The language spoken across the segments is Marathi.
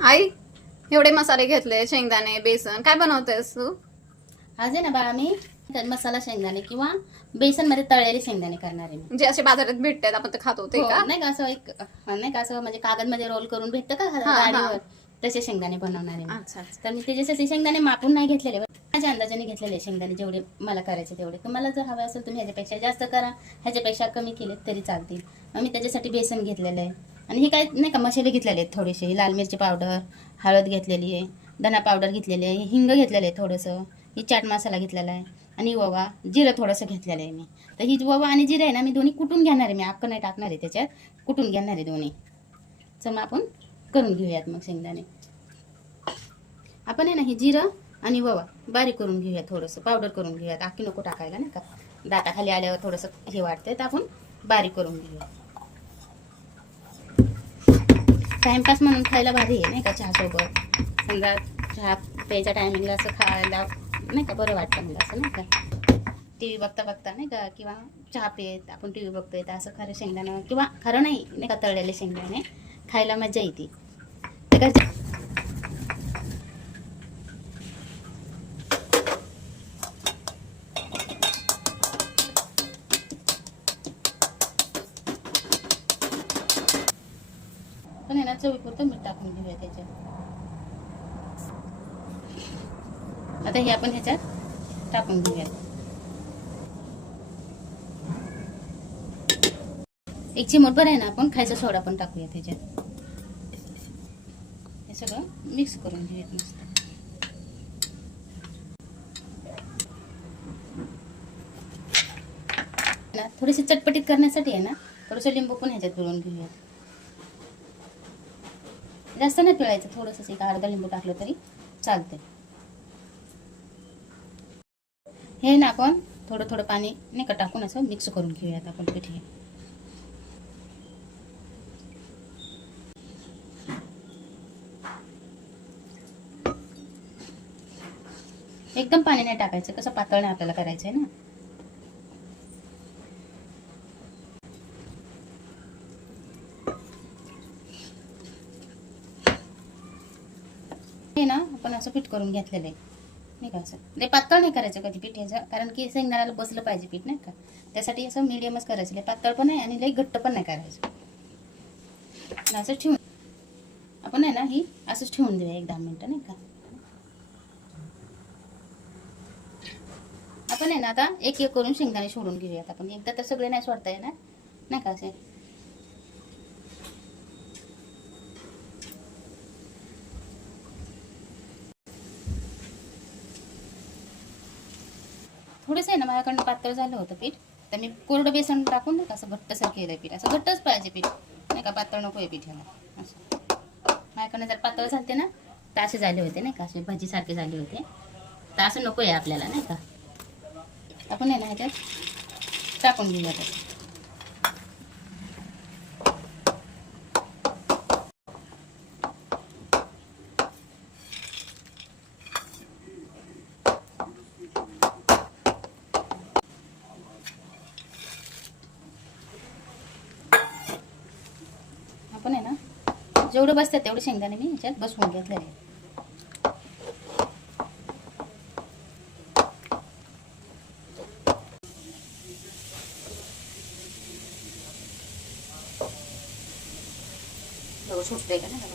आई, एवढे मसाले घेतले, शेंगदाणे, बेसन, काय बनवतेस तू? आज आहे ना बाळा, मी मसाला शेंगदाणे किंवा बेसन मध्ये तळलेले शेंगदाणे करणार आहे मी. म्हणजे असे बाजारात भेटतात, आपण ते खातो ते हो, का? नाही का असं एक नाही का असं म्हणजे कागद मध्ये रोल करून भेटतं का हा. गाडीवर, तसे शेंगदाणे बनवणार आहे मी. अच्छा अच्छा. तर मी त्याच्यासाठी शेंगदाणे मापून नाही घेतलेले, माझ्या अंदाजाने घेतलेले शेंगदाणे, जेवढे मला करायचे तेवढे. तुम्हाला जर हवे असेल तुम्ही ह्याच्यापेक्षा जास्त करा, ह्याच्यापेक्षा कमी केले तरी चालतील. मग मी त्याच्यासाठी बेसन घेतलेलं आहे. आणि हे काय नाही का मसाले घेतलेले आहेत थोडेसे, लाल मिरची पावडर, हळद घेतलेली आहे, धना पावडर घेतलेली आहे, हिंग घेतलेलं आहे थोडंसं, ही चाट मसाला घेतलेला आहे, आणि ओवा, जिरं थोडंसं घेतलेलं आहे मी. तर ही ओवा आणि जिरं आहे ना, मी दोन्ही कुटून घेणार आहे, मी अख्खं नाही टाकणार आहे त्याच्यात, कुटून घेणार आहे दोन्ही. चल मग आपण करून घेऊयात मग शेंगदाणे. आपण आहे ना हे जिरं आणि ओवा बारीक करून घेऊया, थोडंसं पावडर करून घेऊयात, अख्खी नको टाकायला नाही का, दाताखाली आल्यावर थोडंसं हे वाटतंय, तर आपण बारीक करून घेऊया. टाइमपास म्हणून खायला भारी आहे नाही का, चहासोबत. समजा चहा प्यायच्या टायमिंगला असं खायला नाही का बरं वाटतं मला, असं नाही का टी व्ही बघता बघता नाही का, किंवा चहा पित आपण टी व्ही बघतोय, तर असं खरं शेंगदाणं किंवा खरं नाही का तळलेले शेंगदाणे खायला मजा येते. पण आहे ना चवीपुरतं मीठ टाकून घेऊया त्याच्यात. आता हे आपण ह्याच्यात टाकून घेऊया. एक चिमूटभर आहे ना आपण खायचा सोडा पण टाकूया त्याच्यात. हे सगळं मिक्स करून घेऊयात मस्त. ना थोडीशी चटपटीत करण्यासाठी आहे ना थोडंसं लिंबू पण ह्याच्यात पिळून घेऊयात. जास्त नाही पिळायचं, थोडंसं एक अर्धा लिंबू टाकलं तरी चालतंय. हे ना आपण थोडं थोडं पाणी नाही का टाकून असं मिक्स करून घेऊयात आपण पीठ. हे एकदम पाणी नाही टाकायचं, कसं पातळ नाही आपल्याला करायचं आहे ना. हे ना आपण असं पीठ करून घेतलेलं आहे नाही का, असं लय पातळ नाही करायचं कधी पीठ ह्याचं, कारण की शेंगदाण्याला बसलं पाहिजे पीठ नाही का, त्यासाठी असं मिडियमच करायचं, लय पातळ पण नाही आणि लय घट्ट पण नाही करायचं. असं ठेवून आपण आहे ना ही असंच ठेवून देऊया 1-10 मिनिटं नाही का. आपण आहे ना आता एक एक करून शेंगदाणे सोडून घेऊयात आपण, एकदा तर सगळे नाही सोडता येणार नाही का. असे थोडंसं आहे ना माझ्याकडनं पातळ झालं होतं पीठ, तर मी कोरडं बेसन टाकून नाही का असं घट्टसर केलं पीठ. असं घट्टच पाहिजे पीठ नाही का, पातळ नको आहे पीठ ह्याला. असं माझ्याकडनं जर पातळ झालते ना तर असे झाले होते नाही का, असे भजीसारखे झाले होते, तर असं नको आहे आपल्याला नाही का. आपण आहे ना ह्याच्यात टाकून घेऊया त्याचं. आपण आहे ना जेवढं बसतात तेवढे शेंगदाणे मी ह्याच्यात बसवून घेतलेले आहे. सुटते का नाही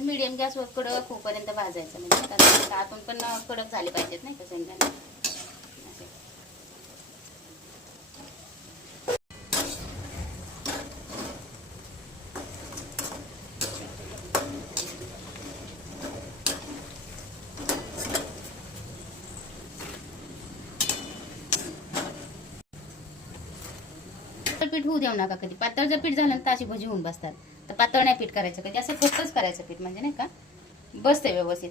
मीडियम गॅसवर कडक होईपर्यंत भाजायचं, म्हणजे आतून पण कडक झाले पाहिजेत नाही का शेंगदाणे. पीठ होऊ देऊ नका कधी. पातळ जर पीठ झालं तर अशी भजी होऊन बसतात, तर पातळ नाही पीठ करायचं कधी, असं घट्टच करायचं पीठ, म्हणजे नाही का बसते व्यवस्थित.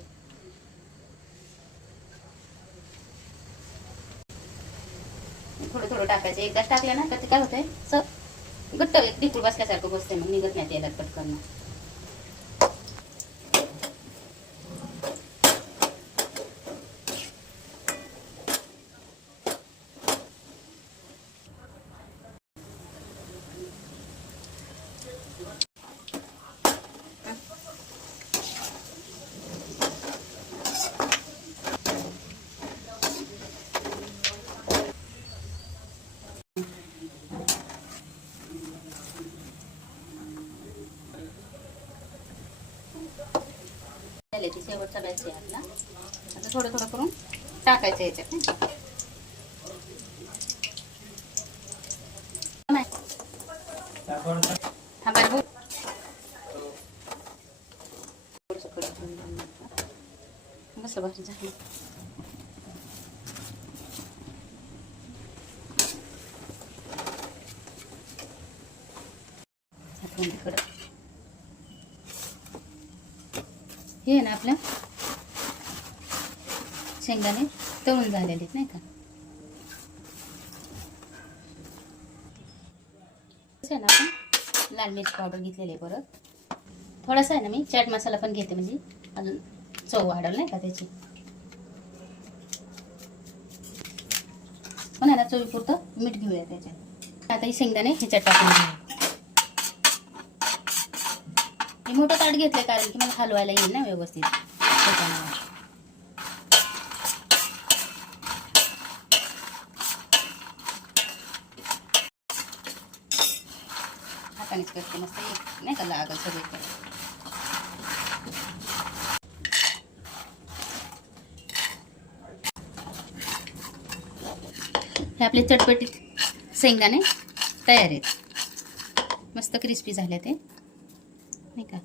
थोडं थोडं टाकायचं, एकदाच टाकलं ना तर ते काय होतंय असं घट्ट एक टिपूळ बसल्यासारखं बसते, मग निघत नाही तेलात पटकन. झाले ती शेवटचा बॅच आहे आपला. आता थोडं थोडं करून टाकायचं याच्यात नाही. हा बरोबर मस्त भाजी झाली. हे आहे ना आपल्या शेंगदाणे तळून झालेले नाही का. आहे ना आपण लाल मिरच पावडर घेतलेली आहे. परत थोडासा आहे ना मी चाट मसाला पण घेते म्हणजे अजून चव वाढेल नाही का त्याची. पण आहे ना चवीपुरतं मीठ घेऊया त्याच्यात. आता ही शेंगदाणे ह्याच्यात टाकून घेऊया. हे मोठं ताट घेतलं कारण की मला हलवायला येईल ना व्यवस्थित त्याच्यामुळे. हातानेच करते मस्त एक नाही का लागल सगळीकडे. हे आपले चटपटीत शेंगदाणे तयार आहेत. मस्त क्रिस्पी झाले ते नाही का.